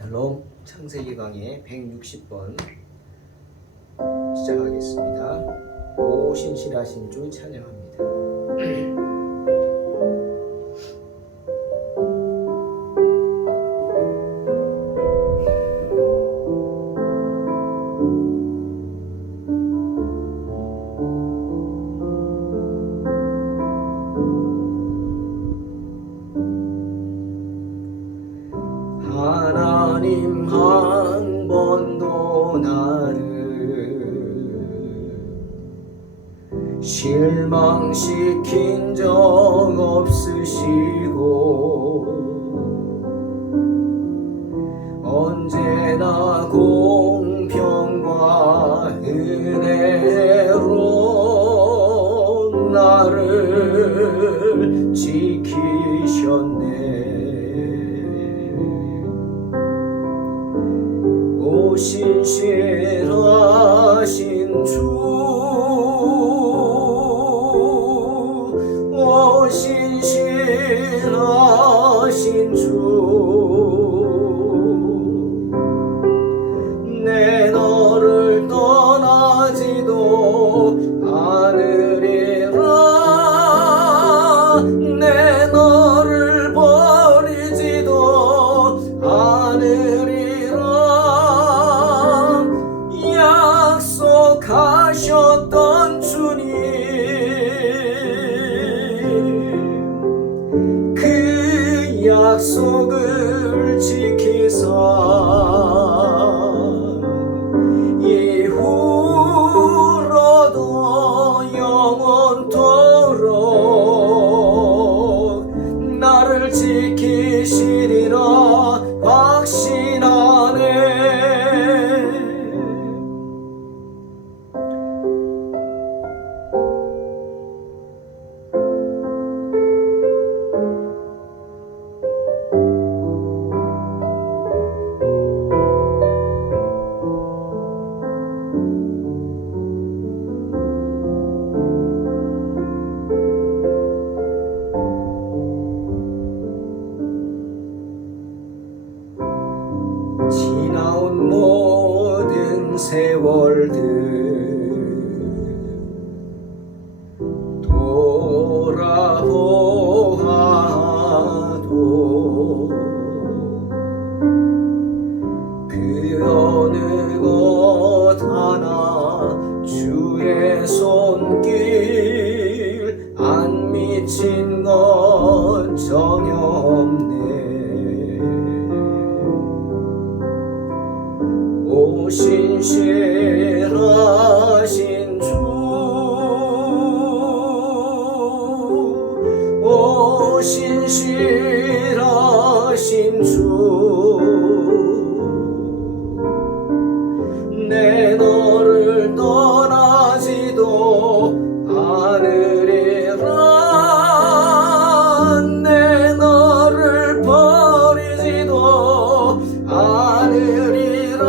샬롬 창세기 강의 160번 시작하겠습니다. 오 신실하신 주 찬양합니다. 하나님 한 번도 나를 실망시킨 적 없으시고 언제나 공평과 은혜로 나를 지키셨네. 오 신실하신 주, 오 신실하신 주, 내 너를 떠나지도 않으리라. 내 너를 버리지도 않으리라. 약속하셨던 주님, 그 약속을 지키사 이후로도 영원토록 나를 지키시리라 확신하네. 지나온 모든 세월들 돌아보아도 그 어느 것 하나 주의 손길 안 미친 것 전혀 없네. 오 신실하신 주, 오 신실하신 주, 내 너를 떠나지도 않으리라. 내 너를 버리지도 않으리라.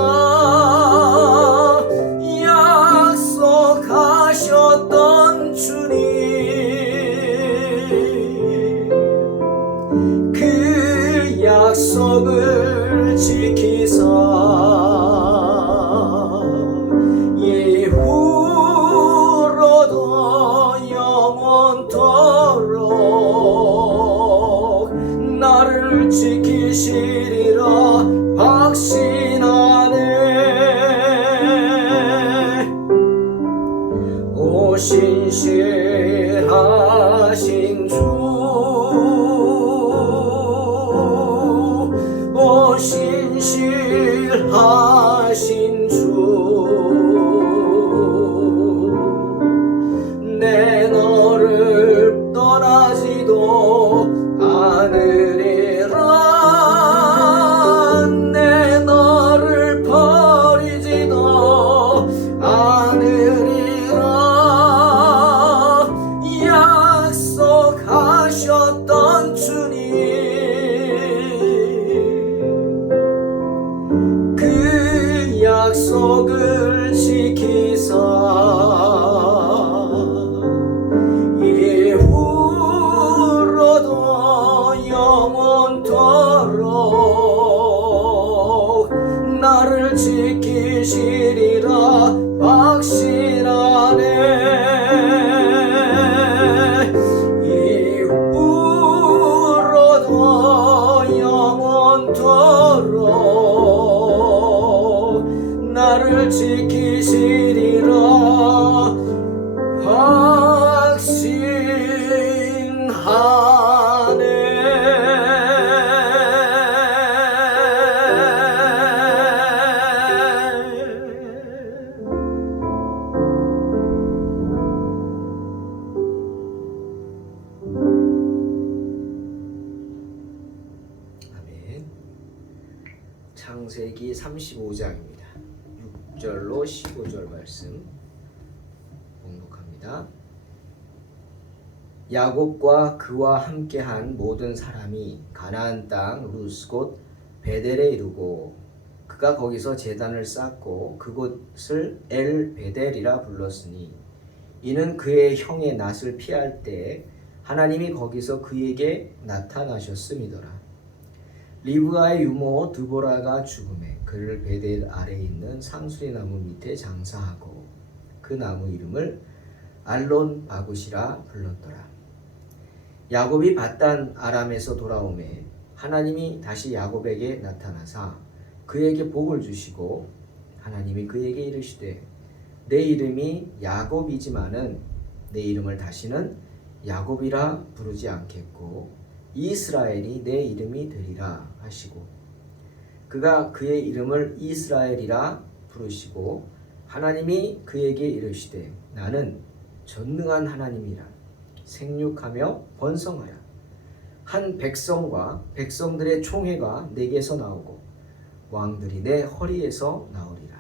약속하셨던 주님, 그 약속을 지키사 이후로도 영원토록 나를 지키시리라 확신하네. 오 신실하신 주, 오 신실하신 주, 내 너를 떠나지도 않으리라. 내 너를 버리지도 않으리라. 약속하셨던 주님, 그 약속을 지키사 이후로도 지키시리라 확신하네. 이후로도 영원토록 나를 지키시리라 확신하네. 아멘. 창세기 35장입니다. 6절로 15절 말씀 봉독합니다. 야곱과 그와 함께한 모든 사람이 가나안 땅 루스 곧 베델에 이르고 그가 거기서 제단을 쌓고 그곳을 엘 베델이라 불렀으니 이는 그의 형의 낫을 피할 때 하나님이 거기서 그에게 나타나셨음이더라. 리브가의 유모 드보라가 죽음에 그를 베델 아래에 있는 상수리 나무 밑에 장사하고 그 나무 이름을 알론 바굿이라 불렀더라. 야곱이 밧단 아람에서 돌아오매 하나님이 다시 야곱에게 나타나사 그에게 복을 주시고 하나님이 그에게 이르시되 내 이름이 야곱이지만은 내 이름을 다시는 야곱이라 부르지 않겠고 이스라엘이 내 이름이 되리라 하시고 그가 그의 이름을 이스라엘이라 부르시고 하나님이 그에게 이르시되 나는 전능한 하나님이라 생육하며 번성하라. 한 백성과 백성들의 총회가 내게서 나오고 왕들이 내 허리에서 나오리라.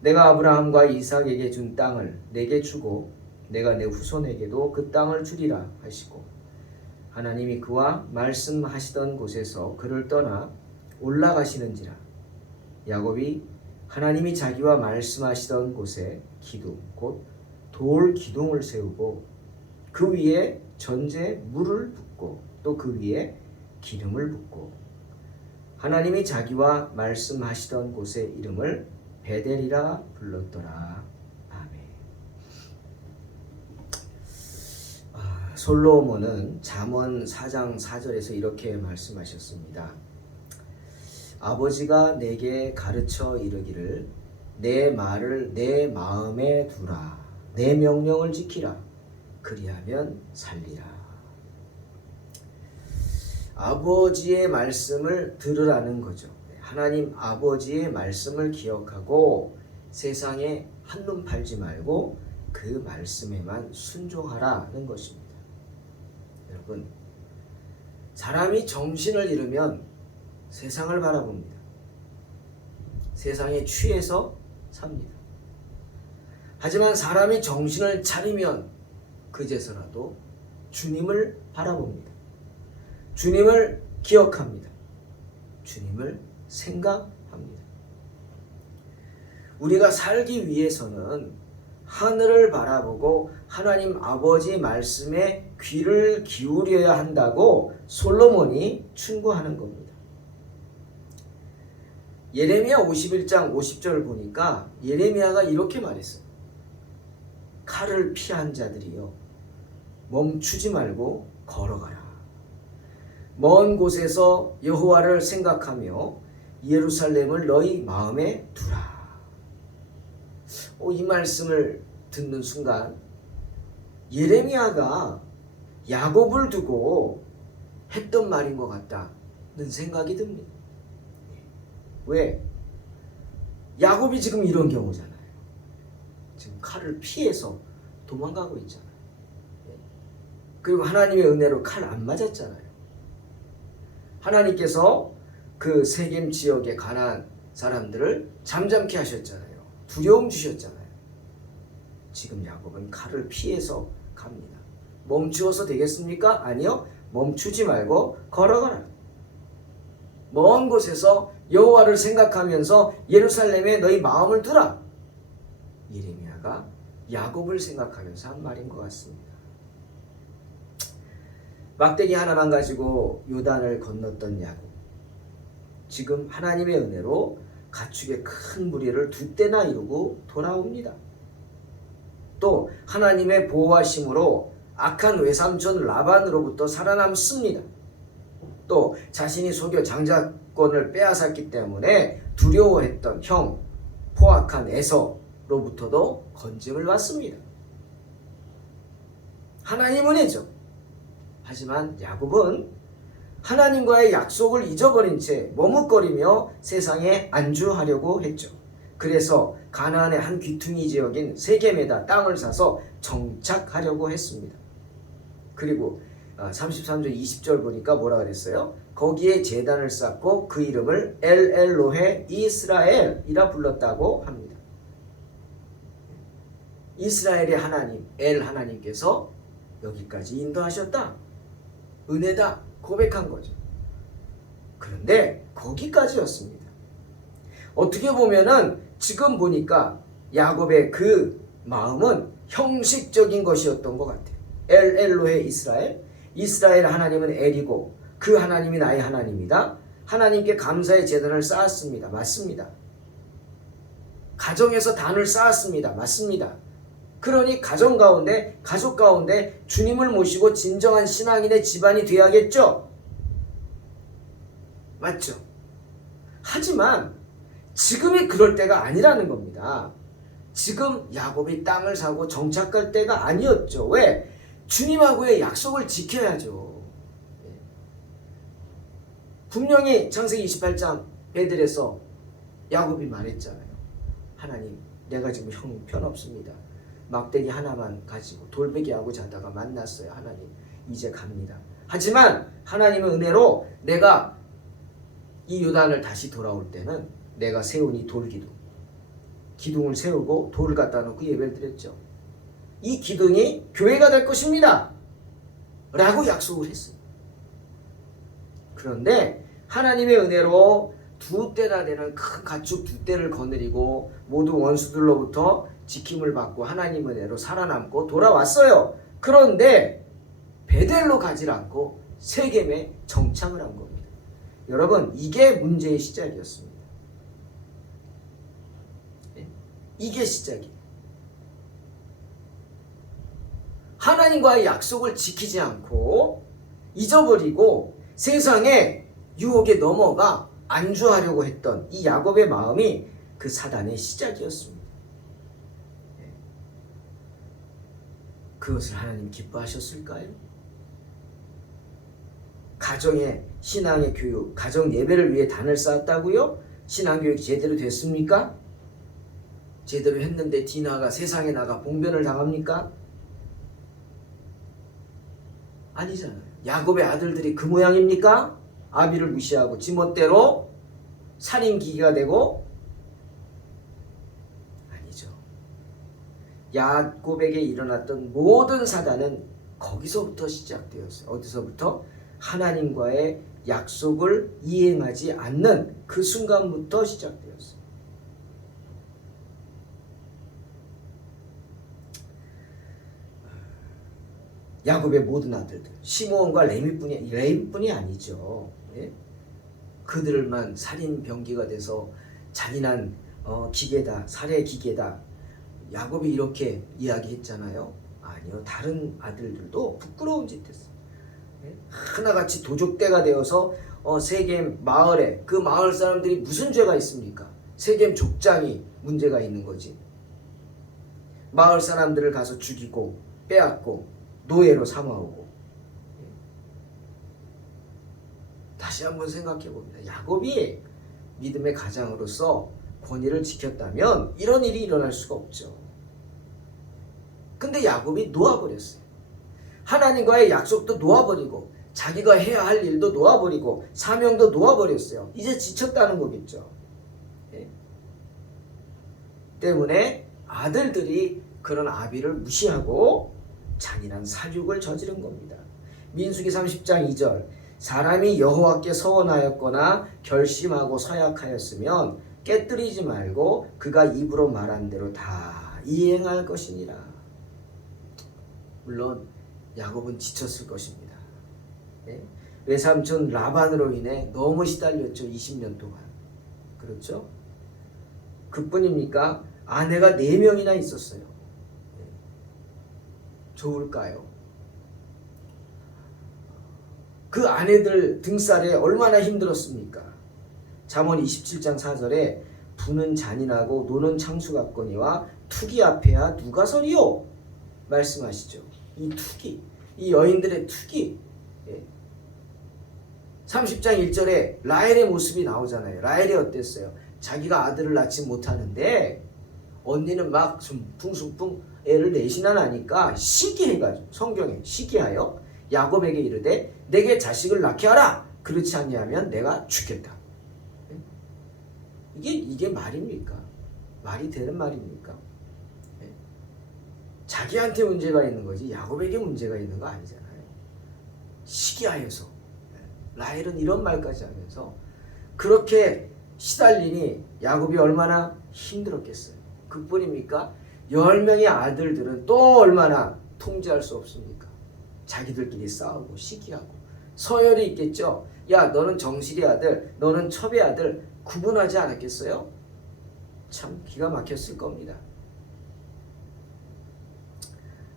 내가 아브라함과 이삭에게 준 땅을 내게 주고 내가 내 후손에게도 그 땅을 주리라 하시고 하나님이 그와 말씀하시던 곳에서 그를 떠나 올라가시는지라. 야곱이 하나님이 자기와 말씀하시던 곳에 기둥 곧 돌 기둥을 세우고 그 위에 전제 물을 붓고 또 그 위에 기름을 붓고 하나님이 자기와 말씀하시던 곳의 이름을 베델이라 불렀더라. 아멘. 솔로몬은 잠언 4장 4절에서 이렇게 말씀하셨습니다. 아버지가 내게 가르쳐 이르기를 내 말을 내 마음에 두라. 내 명령을 지키라. 그리하면 살리라. 아버지의 말씀을 들으라는 거죠. 하나님 아버지의 말씀을 기억하고 세상에 한눈 팔지 말고 그 말씀에만 순종하라는 것입니다. 여러분, 사람이 정신을 잃으면 세상을 바라봅니다. 세상에 취해서 삽니다. 하지만 사람이 정신을 차리면 그제서라도 주님을 바라봅니다. 주님을 기억합니다. 주님을 생각합니다. 우리가 살기 위해서는 하늘을 바라보고 하나님 아버지 말씀에 귀를 기울여야 한다고 솔로몬이 충고하는 겁니다. 예레미야 51장 50절을 보니까 예레미야가 이렇게 말했어요. 칼을 피한 자들이여 멈추지 말고 걸어가라. 먼 곳에서 여호와를 생각하며 예루살렘을 너희 마음에 두라. 이 말씀을 듣는 순간 예레미야가 야곱을 두고 했던 말인 것 같다는 생각이 듭니다. 왜? 야곱이 지금 이런 경우잖아요. 지금 칼을 피해서 도망가고 있잖아요. 그리고 하나님의 은혜로 칼 안 맞았잖아요. 하나님께서 그 세겜 지역의 가나안 사람들을 잠잠케 하셨잖아요. 두려움 주셨잖아요. 지금 야곱은 칼을 피해서 갑니다. 멈추어서 되겠습니까? 아니요. 멈추지 말고 걸어가라. 먼 곳에서 여호와를 생각하면서 예루살렘에 너희 마음을 두라. 예레미야가 야곱을 생각하면서 한 말인 것 같습니다. 막대기 하나만 가지고 요단을 건넜던 야곱. 지금 하나님의 은혜로 가축의 큰 무리를 두 떼나 이루고 돌아옵니다. 또 하나님의 보호하심으로 악한 외삼촌 라반으로부터 살아남습니다. 또 자신이 속여 장자권을 빼앗았기 때문에 두려워했던 형 포악한 에서로부터도 건짐을 받습니다. 하나님은 은혜죠. 하지만 야곱은 하나님과의 약속을 잊어버린 채 머뭇거리며 세상에 안주하려고 했죠. 그래서 가나안의 한 귀퉁이 지역인 세겜에다 땅을 사서 정착하려고 했습니다. 그리고 33절 20절 보니까 뭐라 그랬어요? 거기에 제단을 쌓고 그 이름을 엘엘로헤 이스라엘이라 불렀다고 합니다. 이스라엘의 하나님, 엘 하나님께서 여기까지 인도하셨다. 은혜다. 고백한 거죠. 그런데 거기까지였습니다. 어떻게 보면은 지금 보니까 야곱의 그 마음은 형식적인 것이었던 것 같아요. 엘엘로헤 이스라엘. 이스라엘 하나님은 엘이고 그 하나님이 나의 하나님이다. 하나님께 감사의 제단을 쌓았습니다. 맞습니다. 가정에서 단을 쌓았습니다. 맞습니다. 그러니 가정 가운데, 가족 가운데 주님을 모시고 진정한 신앙인의 집안이 되어야겠죠? 맞죠? 하지만 지금이 그럴 때가 아니라는 겁니다. 지금 야곱이 땅을 사고 정착할 때가 아니었죠. 왜? 주님하고의 약속을 지켜야죠. 분명히 창세기 28장 베들에서 야곱이 말했잖아요. 하나님, 내가 지금 형편없습니다. 막대기 하나만 가지고 돌베개하고 자다가 만났어요. 하나님, 이제 갑니다. 하지만 하나님의 은혜로 내가 이 요단을 다시 돌아올 때는 내가 세운 이 돌기둥, 기둥을 세우고 돌을 갖다 놓고 예배를 드렸죠. 이 기둥이 교회가 될 것입니다. 라고 약속을 했어요. 그런데 하나님의 은혜로 두 떼나 되는 큰 가축 두 떼를 거느리고 모두 원수들로부터 지킴을 받고 하나님 은혜로 살아남고 돌아왔어요. 그런데 베델로 가지 않고 세겜에 정착을 한 겁니다. 여러분, 이게 문제의 시작이었습니다. 이게 시작이에요. 하나님과의 약속을 지키지 않고 잊어버리고 세상의 유혹에 넘어가 안주하려고 했던 이 야곱의 마음이 그 사단의 시작이었습니다. 그것을 하나님 기뻐하셨을까요? 가정의 신앙의 교육, 가정 예배를 위해 단을 쌓았다고요? 신앙교육이 제대로 됐습니까? 제대로 했는데 디나가 세상에 나가 봉변을 당합니까? 아니잖아요. 야곱의 아들들이 그 모양입니까? 아비를 무시하고 지멋대로 살인기계가 되고? 아니죠. 야곱에게 일어났던 모든 사단은 거기서부터 시작되었어요. 어디서부터? 하나님과의 약속을 이행하지 않는 그 순간부터 시작되었어요. 야곱의 모든 아들들, 시므온과 레위뿐이 아니죠. 예? 그들만 살인 병기가 돼서 잔인한 기계다, 살해 기계다. 야곱이 이렇게 이야기했잖아요. 아니요, 다른 아들들도 부끄러운 짓 했어요. 예? 하나같이 도적대가 되어서 세겜 마을에, 그 마을 사람들이 무슨 죄가 있습니까? 세겜 족장이 문제가 있는 거지. 마을 사람들을 가서 죽이고 빼앗고 노예로 삼아오고. 다시 한번 생각해 봅니다. 야곱이 믿음의 가장으로서 권위를 지켰다면 이런 일이 일어날 수가 없죠. 근데 야곱이 놓아버렸어요. 하나님과의 약속도 놓아버리고 자기가 해야 할 일도 놓아버리고 사명도 놓아버렸어요. 이제 지쳤다는 거겠죠. 예? 때문에 아들들이 그런 아비를 무시하고 잔인한 살육을 저지른 겁니다. 민수기 30장 2절, 사람이 여호와께 서원하였거나 결심하고 서약하였으면 깨뜨리지 말고 그가 입으로 말한 대로 다 이행할 것이니라. 물론 야곱은 지쳤을 것입니다. 네? 외삼촌 라반으로 인해 너무 시달렸죠. 20년 동안. 그렇죠? 그뿐입니까? 아내가 4명이나 있었어요. 좋을까요? 그 아내들 등살에 얼마나 힘들었습니까? 잠언 27장 4절에 부는 잔인하고 노는 창수 같거니와 투기 앞에야 누가 서리요? 말씀하시죠. 이 투기, 이 여인들의 투기. 30장 1절에 라헬의 모습이 나오잖아요. 라헬이 어땠어요? 자기가 아들을 낳지 못하는데 언니는 막 숭풍숭풍 애를 내시나 나니까 시기해가지고 성경에 시기하여 야곱에게 이르되 내게 자식을 낳게 하라. 그렇지 아니하면 내가 죽겠다. 이게 말입니까? 말이 되는 말입니까? 자기한테 문제가 있는 거지 야곱에게 문제가 있는 거 아니잖아요. 시기하여서 라헬은 이런 말까지 하면서 그렇게 시달리니 야곱이 얼마나 힘들었겠어요. 그뿐입니까? 10명의 아들들은 또 얼마나 통제할 수 없습니까? 자기들끼리 싸우고 시기하고 서열이 있겠죠. 야 너는 정실의 아들, 너는 첩의 아들 구분하지 않았겠어요? 참 기가 막혔을 겁니다.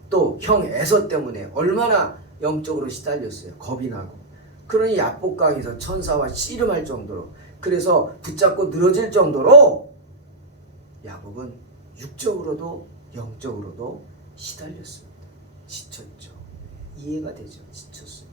또 형 에서 때문에 얼마나 영적으로 시달렸어요. 겁이 나고. 그러니 야복강에서 천사와 씨름할 정도로, 그래서 붙잡고 늘어질 정도로 야곱은 육적으로도 영적으로도 시달렸습니다. 지쳤죠. 이해가 되죠. 지쳤어요.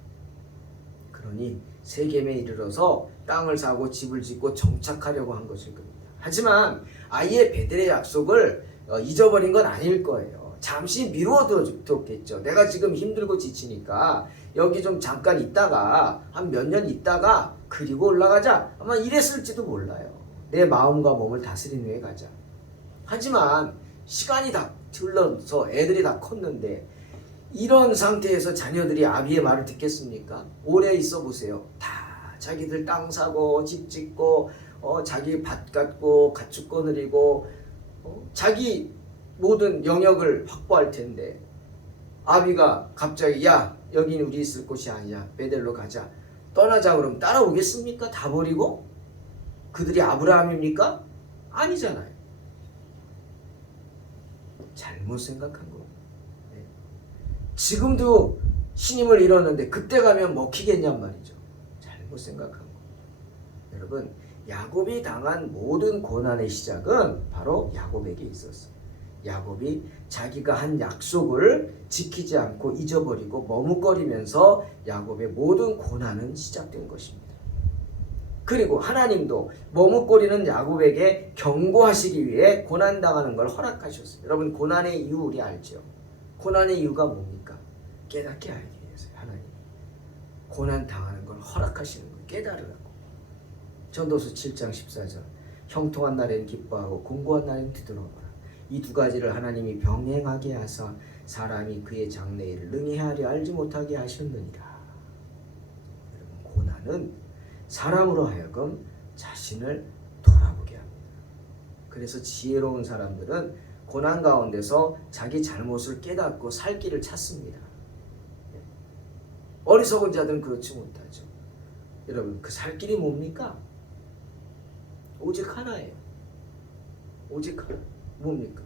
그러니 세겜에 이르러서 땅을 사고 집을 짓고 정착하려고 한 것일 겁니다. 하지만 아이의 베델의 약속을 잊어버린 건 아닐 거예요. 잠시 미루어뒀겠죠. 내가 지금 힘들고 지치니까 여기 좀 잠깐 있다가 한 몇 년 있다가 그리고 올라가자. 아마 이랬을지도 몰라요. 내 마음과 몸을 다스린 후에 가자. 하지만 시간이 다 흘러서 애들이 다 컸는데 이런 상태에서 자녀들이 아비의 말을 듣겠습니까? 오래 있어 보세요. 다 자기들 땅 사고 집 짓고 자기 밭 갖고 가축 거느리고 자기 모든 영역을 확보할 텐데 아비가 갑자기 야 여기는 우리 있을 곳이 아니야. 베델로 가자. 떠나자 그러면 따라오겠습니까? 다 버리고? 그들이 아브라함입니까? 아니잖아요. 잘못 생각한 거. 지금도 신임을 잃었는데 그때 가면 먹히겠냔 말이죠. 잘못 생각한 거. 여러분 야곱이 당한 모든 고난의 시작은 바로 야곱에게 있었어요. 야곱이 자기가 한 약속을 지키지 않고 잊어버리고 머뭇거리면서 야곱의 모든 고난은 시작된 것입니다. 그리고 하나님도 머뭇거리는 야곱에게 경고하시기 위해 고난당하는 걸 허락하셨어요. 여러분 고난의 이유 우리 알죠? 고난의 이유가 뭡니까? 깨닫게 알기 위해서요. 하나님 고난당하는 걸 허락하시는 걸 깨달으라고. 전도서 7장 14절 형통한 날엔 기뻐하고 공고한 날엔 뒤돌아보라. 이 두 가지를 하나님이 병행하게 하사 사람이 그의 장래일을 능히 헤아려 알지 못하게 하셨느니라. 여러분 고난은 사람으로 하여금 자신을 돌아보게 합니다. 그래서 지혜로운 사람들은 고난 가운데서 자기 잘못을 깨닫고 살 길을 찾습니다. 어리석은 자들은 그렇지 못하죠. 여러분 그 살 길이 뭡니까? 오직 하나예요. 오직 하나. 뭡니까?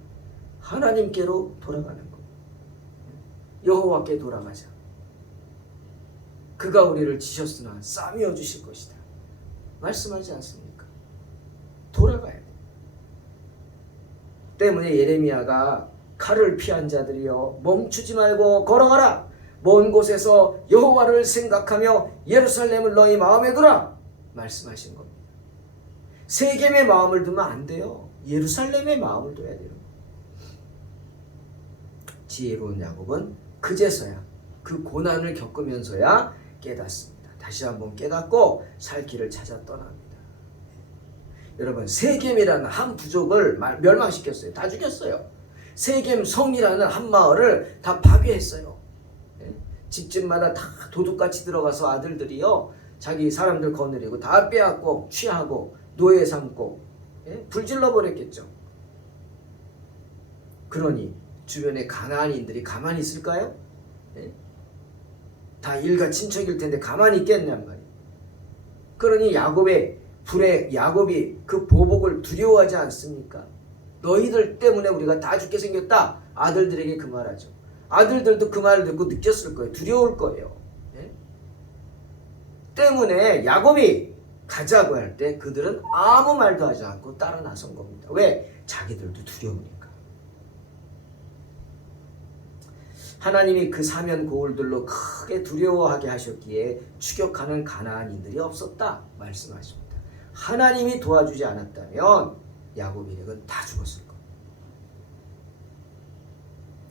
하나님께로 돌아가는 것. 여호와께 돌아가자. 그가 우리를 지셨으나 싸매어 주실 것이다. 말씀하지 않습니까? 돌아가야 돼. 때문에 예레미야가 칼을 피한 자들이여 멈추지 말고 걸어가라. 먼 곳에서 여호와를 생각하며 예루살렘을 너희 마음에 두라. 말씀하신 겁니다. 세겜의 마음을 두면 안 돼요. 예루살렘의 마음을 둬야 돼요. 지혜로운 야곱은 그제서야 그 고난을 겪으면서야 깨닫습니다. 다시 한번 깨닫고 살 길을 찾아 떠납니다. 여러분 세겜이라는 한 부족을 멸망시켰어요. 다 죽였어요. 세겜 성이라는 한 마을을 다 파괴했어요. 집집마다 다 도둑같이 들어가서 아들들이요 자기 사람들 거느리고 다 빼앗고 취하고 노예 삼고 불질러 버렸겠죠. 그러니 주변에 가나안인들이 가만히 있을까요? 다 일가 친척일 텐데 가만히 있겠냔 말이에요. 그러니 야곱의 불의 야곱이 그 보복을 두려워하지 않습니까? 너희들 때문에 우리가 다 죽게 생겼다. 아들들에게 그 말하죠. 아들들도 그 말을 듣고 느꼈을 거예요. 두려울 거예요. 예? 때문에 야곱이 가자고 할 때 그들은 아무 말도 하지 않고 따라 나선 겁니다. 왜? 자기들도 두려우니까. 하나님이 그 사면 고울들로 크게 두려워하게 하셨기에 추격하는 가나안인들이 없었다 말씀하십니다. 하나님이 도와주지 않았다면 야곱 일행은 다 죽었을 겁니다.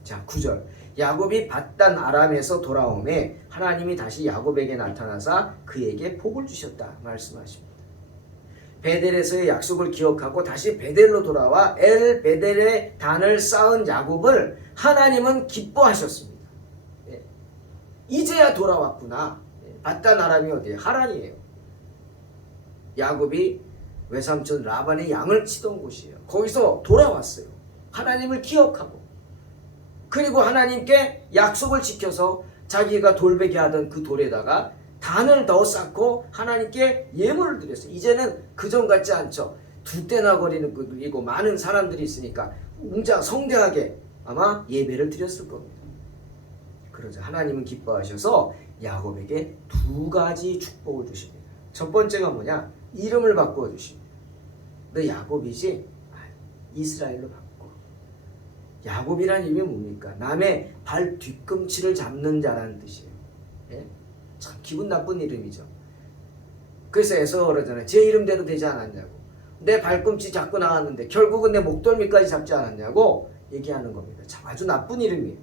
자, 9절. 야곱이 밧단 아람에서 돌아오매 하나님이 다시 야곱에게 나타나사 그에게 복을 주셨다 말씀하십니다. 베델에서의 약속을 기억하고 다시 베델로 돌아와 엘 베델의 단을 쌓은 야곱을 하나님은 기뻐하셨습니다. 예. 이제야 돌아왔구나. 예. 밧단 아람이 어디예요? 하란이에요. 야곱이 외삼촌 라반의 양을 치던 곳이에요. 거기서 돌아왔어요. 하나님을 기억하고 그리고 하나님께 약속을 지켜서 자기가 돌베개 하던 그 돌에다가 단을 더 쌓고 하나님께 예물을 드렸어요. 이제는 그전 같지 않죠. 두 떼나 거리는 그리고 많은 사람들이 있으니까 성대하게 아마 예배를 드렸을 겁니다. 그러자 하나님은 기뻐하셔서 야곱에게 두 가지 축복을 주십니다. 첫 번째가 뭐냐? 이름을 바꾸어 주십니다. 너 야곱이지? 이스라엘로 바꿔. 야곱이란 이름이 뭡니까? 남의 발 뒤꿈치를 잡는 자라는 뜻이에요. 예? 참 기분 나쁜 이름이죠. 그래서 에서가 그러잖아요. 제 이름대로 되지 않았냐고. 내 발꿈치 잡고 나왔는데 결국은 내 목덜미까지 잡지 않았냐고 얘기하는 겁니다. 참 아주 나쁜 이름이에요.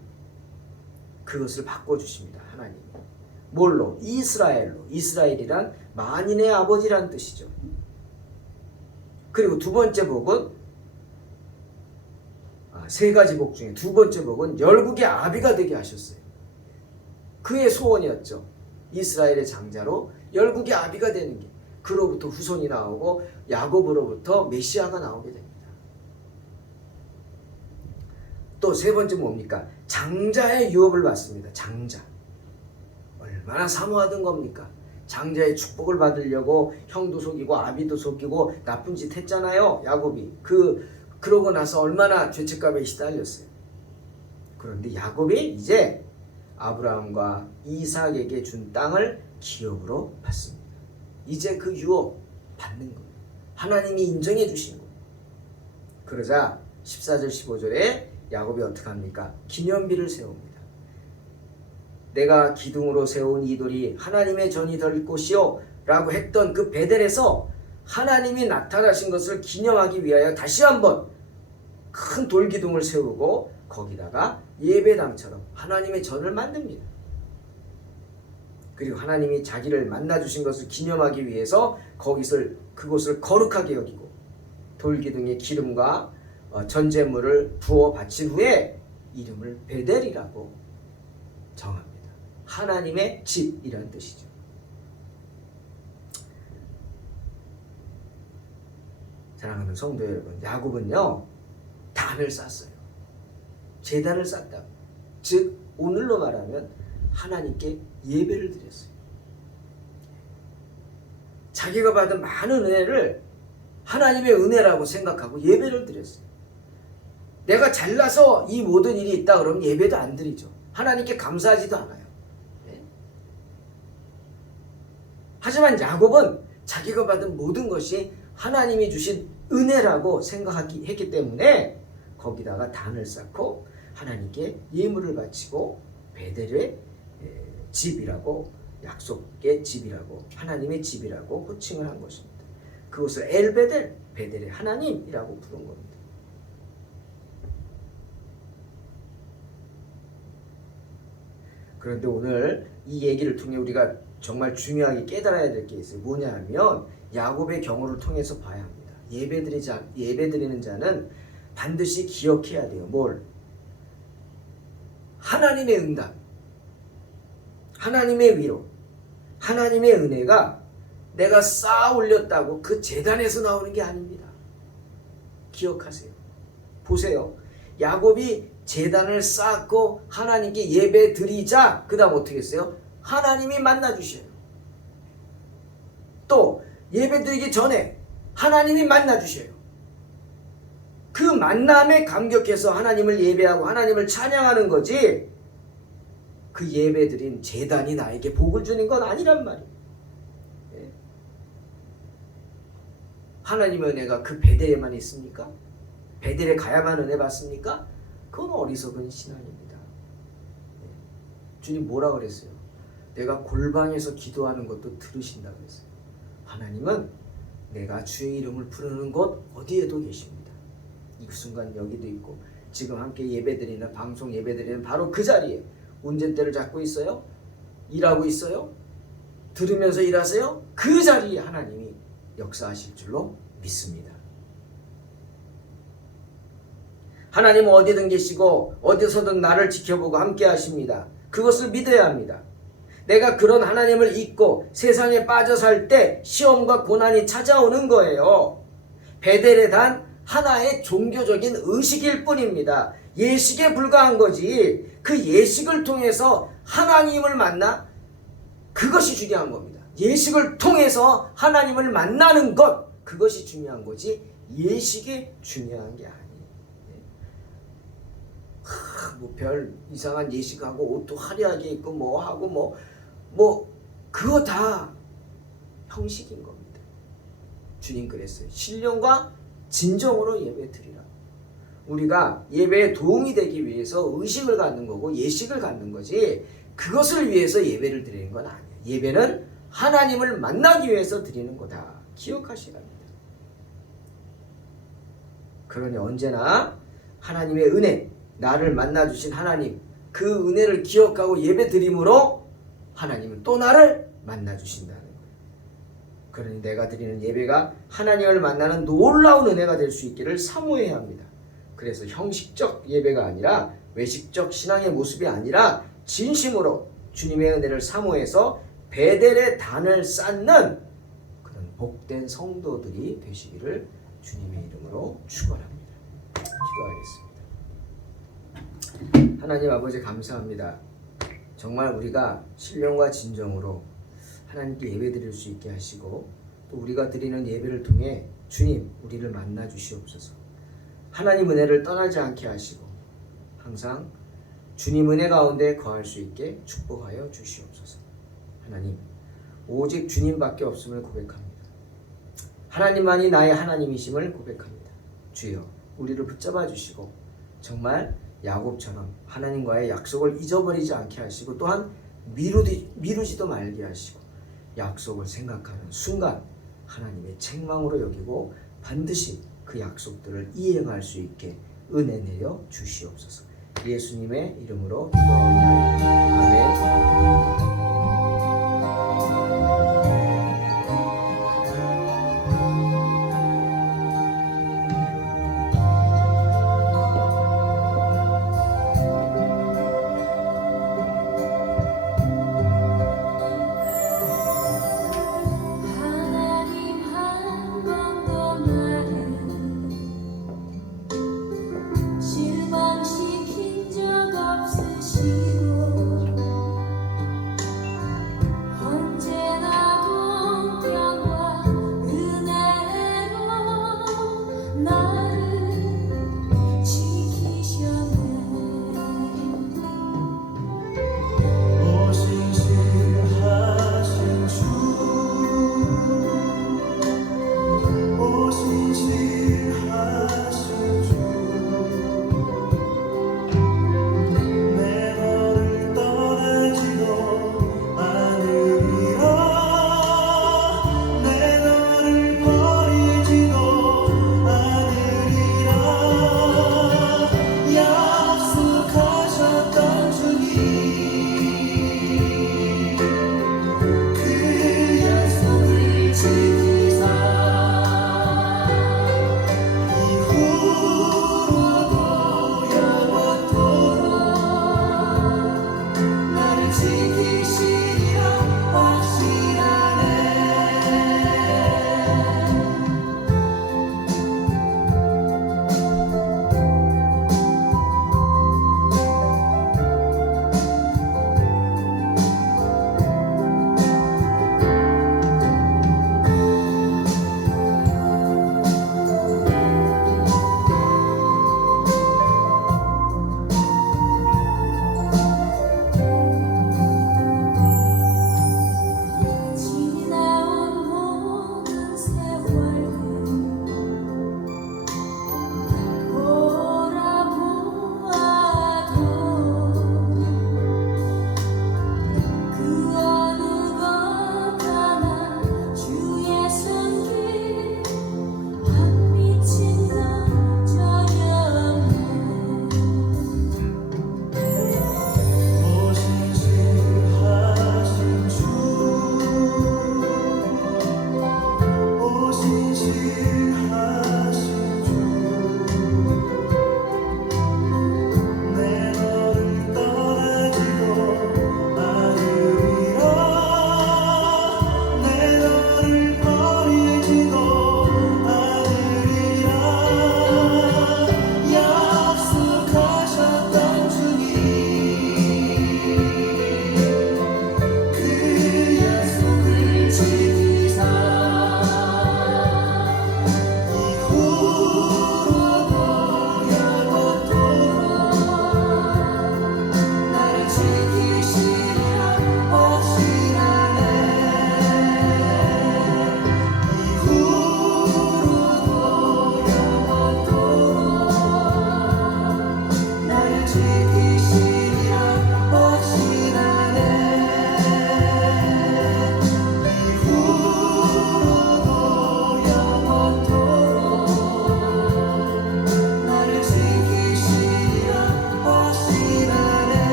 그것을 바꿔주십니다. 하나님이. 뭘로? 이스라엘로. 이스라엘이란 만인의 아버지란 뜻이죠. 그리고 두 번째 복은 세 가지 복 중에 두 번째 복은 열국의 아비가 되게 하셨어요. 그의 소원이었죠. 이스라엘의 장자로 열국의 아비가 되는 게. 그로부터 후손이 나오고 야곱으로부터 메시아가 나오게 됩니다. 또 세 번째 뭡니까? 장자의 유업을 받습니다. 장자. 얼마나 사모하던 겁니까? 장자의 축복을 받으려고 형도 속이고 아비도 속이고 나쁜 짓 했잖아요. 야곱이. 그러고 나서 얼마나 죄책감에 시달렸어요. 그런데 야곱이 이제 아브라함과 이삭에게 준 땅을 기업으로 받습니다. 이제 그 유업 받는 거예요. 하나님이 인정해 주신 거예요. 그러자 14절 15절에 야곱이 어떻게 합니까? 기념비를 세웁니다. 내가 기둥으로 세운 이 돌이 하나님의 전이 될 곳이요 라고 했던 그 베델에서 하나님이 나타나신 것을 기념하기 위하여 다시 한번 큰 돌기둥을 세우고 거기다가 예배당처럼 하나님의 전을 만듭니다. 그리고 하나님이 자기를 만나주신 것을 기념하기 위해서 그곳을 거룩하게 여기고 돌기둥에 기름과 전제물을 부어 바친 후에 이름을 베델이라고 정합니다. 하나님의 집이라는 뜻이죠. 사랑하는 성도 여러분, 야곱은요 단을 쌓았어요. 제단을 쌓다. 즉 오늘로 말하면 하나님께 예배를 드렸어요. 자기가 받은 많은 은혜를 하나님의 은혜라고 생각하고 예배를 드렸어요. 내가 잘나서 이 모든 일이 있다 그러면 예배도 안 드리죠. 하나님께 감사하지도 않아요. 네? 하지만 야곱은 자기가 받은 모든 것이 하나님이 주신 은혜라고 생각했기 때문에 거기다가 단을 쌓고 하나님께 예물을 바치고 베델의 집이라고, 약속의 집이라고, 하나님의 집이라고 호칭을 한 것입니다. 그것을 엘베델, 베델의 하나님이라고 부른 겁니다. 그런데 오늘 이 얘기를 통해 우리가 정말 중요하게 깨달아야 될 게 있어요. 뭐냐 하면 야곱의 경우를 통해서 봐야 합니다. 예배드리는 자는 반드시 기억해야 돼요. 뭘? 하나님의 응답, 하나님의 위로, 하나님의 은혜가 내가 쌓아 올렸다고 그 제단에서 나오는 게 아닙니다. 기억하세요. 보세요. 야곱이 제단을 쌓고 하나님께 예배 드리자 그 다음 어떻게 했어요? 하나님이 만나주셔요. 또 예배드리기 전에 하나님이 만나주셔요. 그 만남에 감격해서 하나님을 예배하고 하나님을 찬양하는 거지, 그 예배드린 제단이 나에게 복을 주는 건 아니란 말이에요. 예? 하나님의 은혜가 그 베델에만 있습니까? 베델에 가야만 은혜 받습니까? 그건 어리석은 신앙입니다. 예? 주님 뭐라 그랬어요? 내가 골방에서 기도하는 것도 들으신다고 했어요. 하나님은 내가 주의 이름을 부르는 곳 어디에도 계십니다. 이 순간 여기도 있고 지금 함께 예배드리는, 방송 예배드리는 바로 그 자리에 운전대를 잡고 있어요? 일하고 있어요? 들으면서 일하세요? 그 자리에 하나님이 역사하실 줄로 믿습니다. 하나님은 어디든 계시고 어디서든 나를 지켜보고 함께 하십니다. 그것을 믿어야 합니다. 내가 그런 하나님을 잊고 세상에 빠져 살 때 시험과 고난이 찾아오는 거예요. 베델에 단 하나의 종교적인 의식일 뿐입니다. 예식에 불과한 거지. 그 예식을 통해서 하나님을 만나? 그것이 중요한 겁니다. 예식을 통해서 하나님을 만나는 것, 그것이 중요한 거지 예식이 중요한 게 아니에요. 뭐 별 이상한 예식하고 옷도 화려하게 입고 뭐 하고 뭐 그거 다 형식인 겁니다. 주님 그랬어요. 신령과 진정으로 예배 드리라. 우리가 예배에 도움이 되기 위해서 의식을 갖는 거고 예식을 갖는 거지, 그것을 위해서 예배를 드리는 건 아니에요. 예배는 하나님을 만나기 위해서 드리는 거다. 기억하시라 합니다. 그러니 언제나 하나님의 은혜, 나를 만나주신 하나님, 그 은혜를 기억하고 예배 드림으로 하나님은 또 나를 만나주신다는 거예요. 그러니 내가 드리는 예배가 하나님을 만나는 놀라운 은혜가 될 수 있기를 사모해야 합니다. 그래서 형식적 예배가 아니라, 외식적 신앙의 모습이 아니라 진심으로 주님의 은혜를 사모해서 베델의 단을 쌓는 그런 복된 성도들이 되시기를 주님의 이름으로 축원합니다. 기도하겠습니다. 하나님 아버지 감사합니다. 정말 우리가 신령과 진정으로 하나님께 예배드릴 수 있게 하시고, 또 우리가 드리는 예배를 통해 주님 우리를 만나 주시옵소서. 하나님 은혜를 떠나지 않게 하시고 항상 주님 은혜 가운데 거할 수 있게 축복하여 주시옵소서. 하나님, 오직 주님밖에 없음을 고백합니다. 하나님만이 나의 하나님이심을 고백합니다. 주여, 우리를 붙잡아 주시고 정말 야곱처럼 하나님과의 약속을 잊어버리지 않게 하시고, 또한 미루지도 말게 하시고, 약속을 생각하는 순간 하나님의 책망으로 여기고 반드시 그 약속들을 이행할 수 있게 은혜 내려 주시옵소서. 예수님의 이름으로 기도하옵나이다. 아멘.